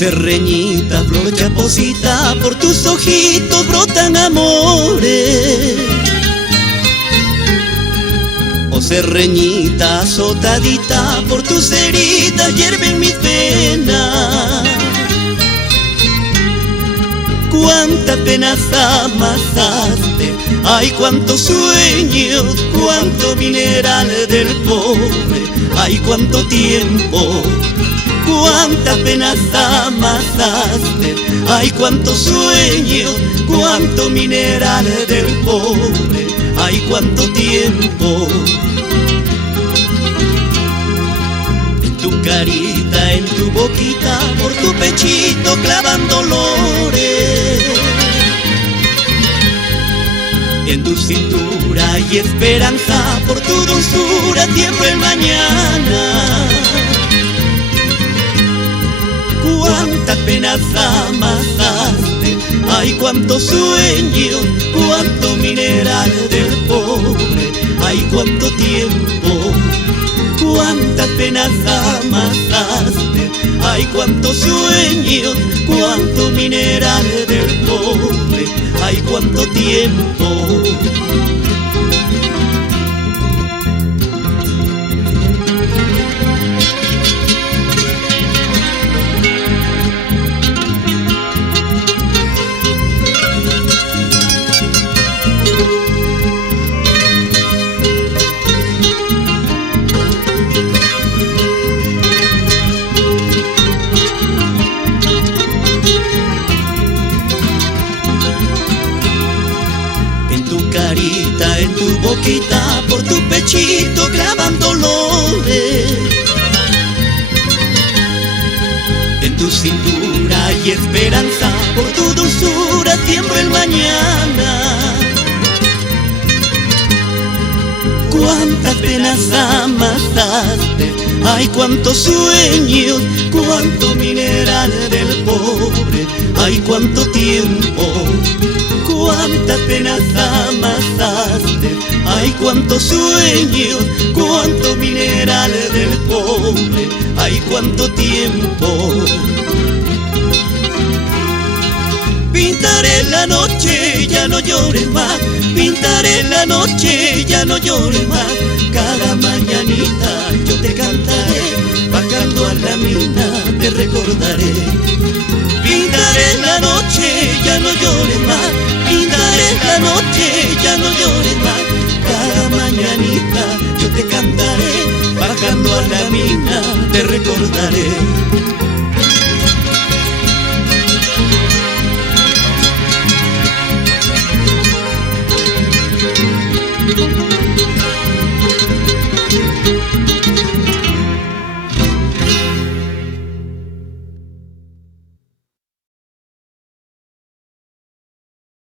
Serreñita, flor chaposita, por tus ojitos brotan amores. Oh serreñita azotadita, por tus heridas hierven mis penas. Cuántas penas amasaste, ay cuántos sueños, cuánto mineral del pobre, ay cuánto tiempo. Cuántas penas amasaste, ay cuántos sueños, cuánto mineral del pobre, ay cuánto tiempo. En tu carita, en tu boquita, por tu pechito clavan dolores. En tu cintura hay esperanza, por tu dulzura tiembla el mañana. Cuántas penas amasaste, ay cuántos sueños, cuánto mineral del pobre, ay cuánto tiempo. Cuántas penas amasaste, ay cuántos sueños, cuánto mineral del pobre, ay cuánto tiempo. En tu boquita, por tu pechito clavan dolores. En tu cintura hay esperanza, por tu dulzura tiembla el mañana. Cuántas penas amasaste, ay cuántos sueños, cuánto mineral del pobre, ay cuánto tiempo. Cuántas penas amasaste, ay cuántos sueños, cuánto mineral del pobre, ay cuánto tiempo. Pintaré la noche, ya no llores más. Pintaré la noche, ya no llores más. Cada mañanita yo te cantaré, bajando a la mina te recordaré. Pintaré la noche, ya no llores más. Pintaré la noche, ya no llores más. Cada mañanita yo te cantaré, bajando a la mina te recordaré.